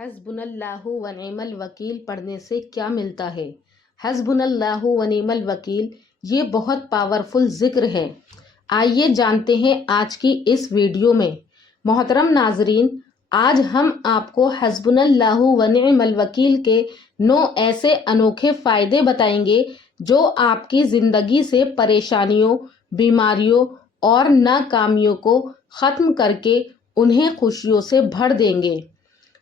حسبنا اللہ و نعم الوکیل پڑھنے سے کیا ملتا ہے؟ حسبنا اللہ و نعم الوکیل یہ بہت پاورفل ذکر ہے۔ آئیے جانتے ہیں آج کی اس ویڈیو میں۔ محترم ناظرین، آج ہم آپ کو حسبنا اللہ و نعم الوکیل کے 9 ایسے انوکھے فائدے بتائیں گے جو آپ کی زندگی سے پریشانیوں، بیماریوں اور ناکامیوں کو ختم کر کے انہیں خوشیوں سے بھر دیں گے۔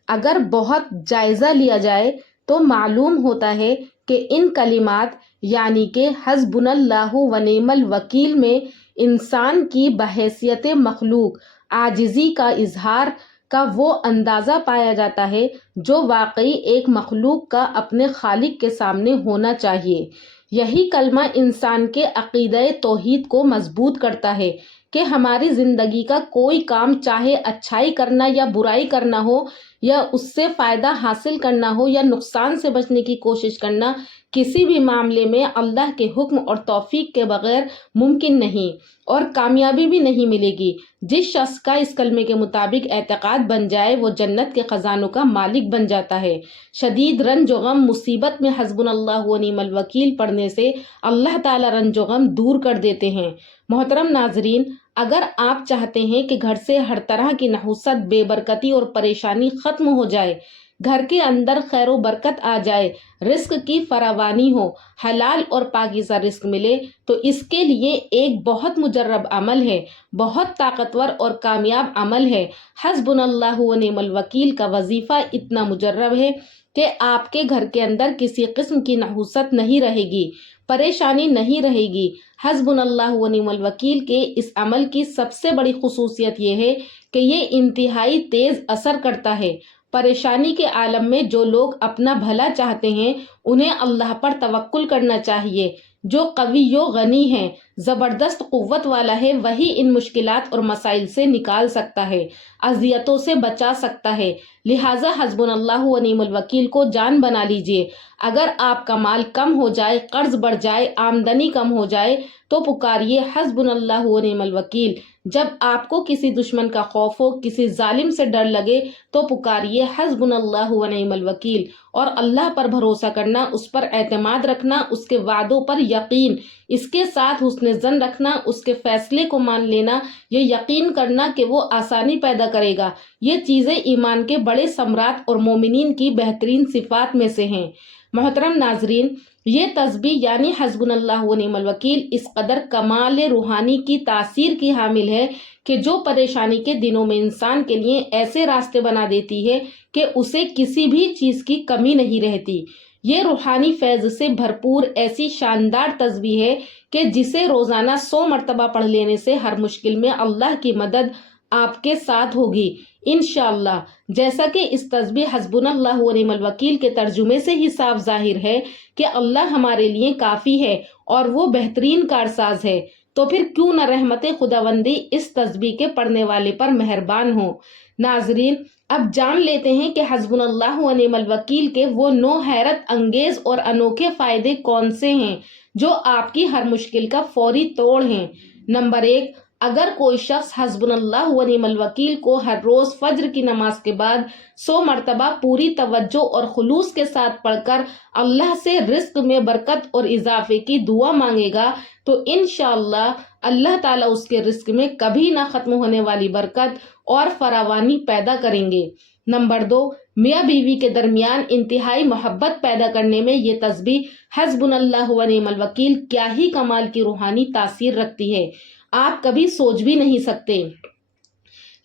اگر بہت جائزہ لیا جائے تو معلوم ہوتا ہے کہ ان کلمات یعنی کہ حسبنا اللہ و نعم الوکیل میں انسان کی بحیثیت مخلوق عاجزی کا اظہار کا وہ اندازہ پایا جاتا ہے جو واقعی ایک مخلوق کا اپنے خالق کے سامنے ہونا چاہیے۔ یہی کلمہ انسان کے عقیدہ توحید کو مضبوط کرتا ہے کہ ہماری زندگی کا کوئی کام چاہے اچھائی کرنا یا برائی کرنا ہو، یا اس سے فائدہ حاصل کرنا ہو یا نقصان سے بچنے کی کوشش کرنا، کسی بھی معاملے میں اللہ کے حکم اور توفیق کے بغیر ممکن نہیں اور کامیابی بھی نہیں ملے گی۔ جس شخص کا اس کلمے کے مطابق اعتقاد بن جائے وہ جنت کے خزانوں کا مالک بن جاتا ہے۔ شدید رنج و غم مصیبت میں حسبنا اللہ و نعم الوکیل پڑھنے سے اللہ تعالی رنج و غم دور کر دیتے ہیں۔ محترم ناظرین، اگر آپ چاہتے ہیں کہ گھر سے ہر طرح کی نحوست، بے برکتی اور پریشانی ختم ہو جائے، گھر کے اندر خیر و برکت آ جائے، رزق کی فراوانی ہو، حلال اور پاکیزہ رزق ملے، تو اس کے لیے ایک بہت مجرب عمل ہے، بہت طاقتور اور کامیاب عمل ہے۔ حسبنا اللہ و نعم الوکیل کا وظیفہ اتنا مجرب ہے کہ آپ کے گھر کے اندر کسی قسم کی نحوست نہیں رہے گی، پریشانی نہیں رہے گی۔ حسبنا اللہ و نعم الوکیل کے اس عمل کی سب سے بڑی خصوصیت یہ ہے کہ یہ انتہائی تیز اثر کرتا ہے۔ پریشانی کے عالم میں جو لوگ اپنا بھلا چاہتے ہیں انہیں اللہ پر توکل کرنا چاہیے۔ جو قوی و غنی ہے، زبردست قوت والا ہے، وہی ان مشکلات اور مسائل سے نکال سکتا ہے، اذیتوں سے بچا سکتا ہے۔ لہٰذا حسبنا اللہ و نعم الوکیل کو جان بنا لیجئے۔ اگر آپ کا مال کم ہو جائے، قرض بڑھ جائے، آمدنی کم ہو جائے تو پکاریے حسبنا اللہ و نعم الوکیل۔ جب آپ کو کسی دشمن کا خوف ہو، کسی ظالم سے ڈر لگے تو پکاریے حسبنا اللہ و نعم الوکیل، اور اللہ پر بھروسہ کرنا، اس پر اعتماد رکھنا، اس کے وعدوں پر یقین، اس کے ساتھ حسن ظن رکھنا، اس کے فیصلے کو مان لینا، یہ یقین کرنا کہ وہ آسانی پیدا کرے گا، یہ چیزیں ایمان کے بڑے ثمرات اور مومنین کی بہترین صفات میں سے ہیں۔ محترم ناظرین، یہ تسبیح یعنی حسبنا اللہ و نعم الوکیل اس قدر کمال روحانی کی تاثیر کی حامل ہے کہ جو پریشانی کے دنوں میں انسان کے لیے ایسے راستے بنا دیتی ہے کہ اسے کسی بھی چیز کی کمی نہیں رہتی۔ یہ روحانی فیض سے بھرپور ایسی شاندار تسبیح ہے کہ جسے روزانہ 100 مرتبہ پڑھ لینے سے ہر مشکل میں اللہ کی مدد آپ کے ساتھ ہوگی انشاءاللہ۔ جیسا کہ اس تسبیح حسبنا اللہ و نعم الوکیل کے ترجمے سے ہی صاف ظاہر ہے کہ اللہ ہمارے لیے کافی ہے اور وہ بہترین کارساز ہے، تو پھر کیوں نہ رحمت خداوندی اس تسبیح کے پڑھنے والے پر مہربان ہو۔ ناظرین، اب جان لیتے ہیں کہ حسبنا اللہ و نعم الوکیل کے وہ 9 حیرت انگیز اور انوکھے فائدے کون سے ہیں جو آپ کی ہر مشکل کا فوری توڑ ہیں۔ نمبر 1، اگر کوئی شخص حسبنا اللہ و نعم الوکیل کو ہر روز فجر کی نماز کے بعد 100 مرتبہ پوری توجہ اور خلوص کے ساتھ پڑھ کر اللہ سے رزق میں برکت اور اضافے کی دعا مانگے گا تو انشاءاللہ اللہ تعالیٰ اس کے رزق میں کبھی نہ ختم ہونے والی برکت اور فراوانی پیدا کریں گے۔ نمبر 2، میاں بیوی کے درمیان انتہائی محبت پیدا کرنے میں یہ تسبیح حسبنا اللہ و نعم الوکیل کیا ہی کمال کی روحانی تاثیر رکھتی ہے، آپ کبھی سوچ بھی نہیں سکتے۔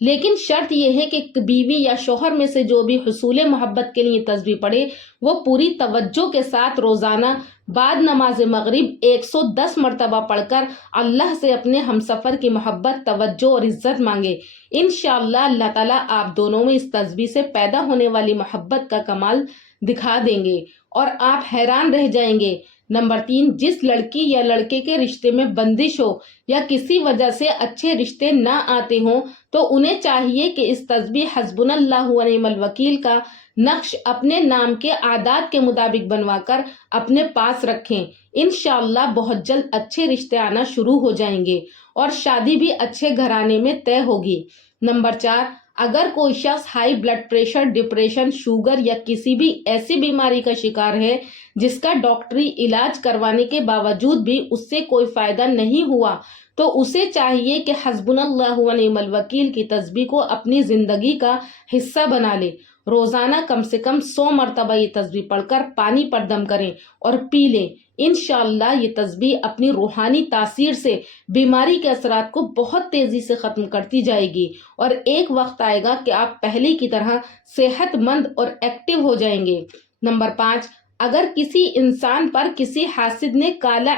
لیکن شرط یہ ہے کہ بیوی یا شوہر میں سے جو بھی حصول محبت کے لیے تسبیح پڑھے وہ پوری توجہ کے ساتھ روزانہ بعد نماز مغرب 110 مرتبہ پڑھ کر اللہ سے اپنے ہمسفر کی محبت، توجہ اور عزت مانگے۔ انشاءاللہ اللہ تعالیٰ آپ دونوں میں اس تسبیح سے پیدا ہونے والی محبت کا کمال دکھا دیں گے اور آپ حیران رہ جائیں گے۔ نمبر 3، جس لڑکی یا لڑکے کے رشتے میں بندش ہو یا کسی وجہ سے اچھے رشتے نہ آتے ہوں تو انہیں چاہیے کہ اس تسبیح حسبنا اللہ و نعم الوکیل کا نقش اپنے نام کے اعداد کے مطابق بنوا کر اپنے پاس رکھیں۔ انشاءاللہ بہت جلد اچھے رشتے آنا شروع ہو جائیں گے اور شادی بھی اچھے گھرانے میں طے ہوگی۔ نمبر 4، اگر کوئی شخص high blood pressure, depression, sugar یا کسی بھی ایسی بیماری کا شکار ہے جس کا ڈاکٹری علاج کروانے کے باوجود بھی اس سے کوئی فائدہ نہیں ہوا، تو اسے چاہیے کہ حسبنا اللہ و نعم الوکیل کی تسبیح کو اپنی زندگی کا حصہ بنا لے۔ روزانہ کم سے کم 100 مرتبہ یہ تسبیح پڑھ کر پانی پر دم کریں اور پی لیں۔ انشاءاللہ یہ تسبیح اپنی روحانی تاثیر سے بیماری کے اثرات کو بہت تیزی سے ختم کرتی جائے گی، اور ایک وقت آئے گا کہ آپ پہلے کی طرح صحت مند اور ایکٹیو ہو جائیں گے۔ نمبر 5، اگر کسی انسان پر کسی حاسد نے کالا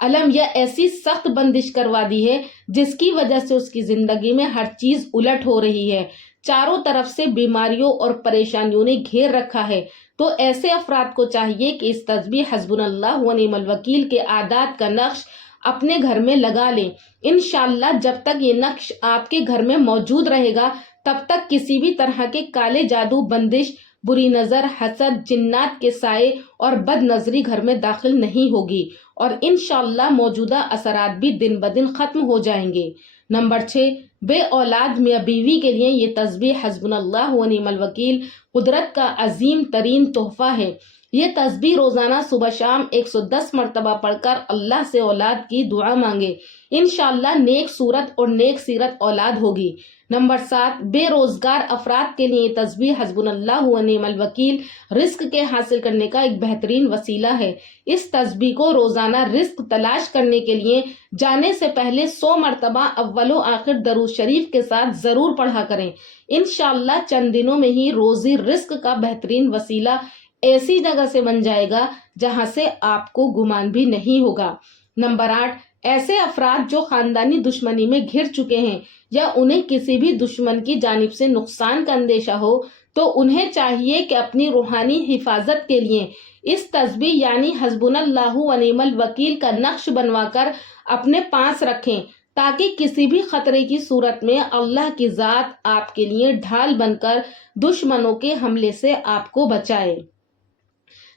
علم یا ایسی سخت بندش کروا دی ہے جس کی وجہ سے اس کی زندگی میں ہر چیز الٹ ہو رہی ہے، چاروں طرف سے بیماریوں اور پریشانیوں نے گھیر رکھا ہے، تو ایسے افراد کو چاہیے کہ اس تسبیح حسبنا اللہ و نعم الوکیل کے اعداد کا نقش اپنے گھر میں لگا لیں۔ انشاءاللہ جب تک یہ نقش آپ کے گھر میں موجود رہے گا تب تک کسی بھی طرح کے کالے جادو، بندش، بری نظر، حسد، جنات کے سائے اور بد نظری گھر میں داخل نہیں ہوگی، اور انشاءاللہ موجودہ اثرات بھی دن بدن ختم ہو جائیں گے۔ نمبر 6، بے اولاد میاں بیوی کے لیے یہ تسبیح حسبنا اللہ و نعم الوکیل قدرت کا عظیم ترین تحفہ ہے۔ یہ تسبیح روزانہ صبح شام 110 مرتبہ پڑھ کر اللہ سے اولاد کی دعا مانگے، انشاءاللہ نیک صورت اور نیک سیرت اولاد ہوگی۔ نمبر 7، بے روزگار افراد کے لیے یہ تسبیح حسبنا اللہ و نعم الوکیل رزق کے حاصل کرنے کا ایک بہترین وسیلہ ہے۔ اس تسبیح کو روزانہ رزق تلاش کرنے کے لیے جانے سے پہلے 100 مرتبہ اول و آخر درود شریف کے ساتھ ضرور پڑھا کریں۔ انشاءاللہ چند دنوں میں ہی روزی رزق کا بہترین وسیلہ ایسی جگہ سے بن جائے گا جہاں سے آپ کو گمان بھی نہیں ہوگا۔ نمبر 8، ایسے افراد جو خاندانی دشمنی میں گھر چکے ہیں یا انہیں کسی بھی دشمن کی جانب سے نقصان کا اندیشہ ہو، تو انہیں چاہیے کہ اپنی روحانی حفاظت کے لیے اس تسبیح یعنی حسبنا اللہ و نعم الوکیل کا نقش بنوا کر اپنے پاس رکھیں، تاکہ کسی بھی خطرے کی صورت میں اللہ کی ذات آپ کے لیے ڈھال بن کر دشمنوں کے حملے سے آپ کو بچائے۔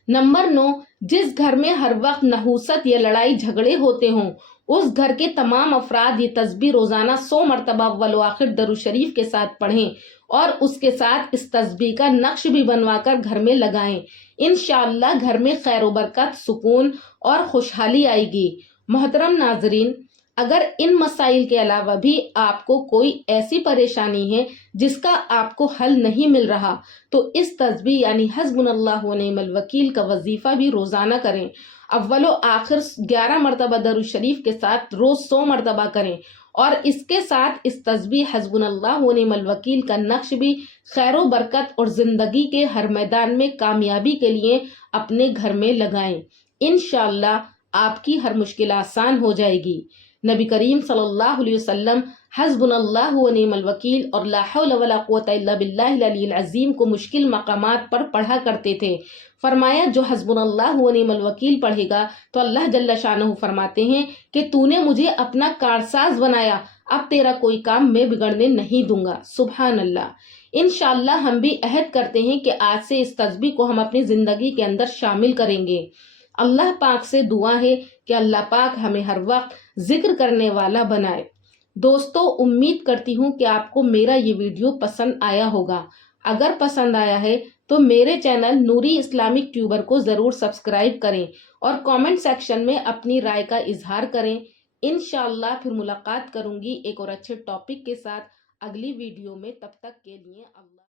نمبر 9، جس گھر میں ہر وقت نحوست یا لڑائی جھگڑے ہوتے ہوں اس گھر کے تمام افراد یہ تسبیح روزانہ 100 مرتبہ اول و آخر درود شریف کے ساتھ پڑھیں اور اس کے ساتھ اس تسبیح کا نقش بھی بنوا کر گھر میں لگائیں۔ انشاءاللہ گھر میں خیر و برکت، سکون اور خوشحالی آئے گی۔ محترم ناظرین، اگر ان مسائل کے علاوہ بھی آپ کو کوئی ایسی پریشانی ہے جس کا آپ کو حل نہیں مل رہا، تو اس تسبیح یعنی حسبنا اللہ و نعم الوکیل کا وظیفہ بھی روزانہ کریں۔ اول و آخر 11 مرتبہ درود شریف کے ساتھ روز 100 مرتبہ کریں، اور اس کے ساتھ اس تسبیح حسبنا اللہ و نعم الوکیل کا نقش بھی خیر و برکت اور زندگی کے ہر میدان میں کامیابی کے لیے اپنے گھر میں لگائیں۔ انشاءاللہ آپ کی ہر مشکل آسان ہو جائے گی۔ نبی کریم صلی اللہ علیہ وسلم حسبنا اللہ و نعم الوکیل اور لا حول ولا قوت الا باللہ العلی العظیم کو مشکل مقامات پر پڑھا کرتے تھے۔ فرمایا جو حسبنا اللہ و نعم الوکیل پڑھے گا تو اللہ جل شانہ فرماتے ہیں کہ تو نے مجھے اپنا کارساز بنایا، اب تیرا کوئی کام میں بگڑنے نہیں دوں گا۔ سبحان اللہ۔ انشاءاللہ ہم بھی عہد کرتے ہیں کہ آج سے اس تسبیح کو ہم اپنی زندگی کے اندر شامل کریں گے۔ اللہ پاک سے دعا ہے کہ اللہ پاک ہمیں ہر وقت ذکر کرنے والا بنائے۔ دوستو، امید کرتی ہوں کہ آپ کو میرا یہ ویڈیو پسند آیا ہوگا۔ اگر پسند آیا ہے تو میرے چینل نوری اسلامک ٹیوبر کو ضرور سبسکرائب کریں اور کامنٹ سیکشن میں اپنی رائے کا اظہار کریں۔ انشاءاللہ پھر ملاقات کروں گی ایک اور اچھے ٹاپک کے ساتھ اگلی ویڈیو میں، تب تک کے لیے اللہ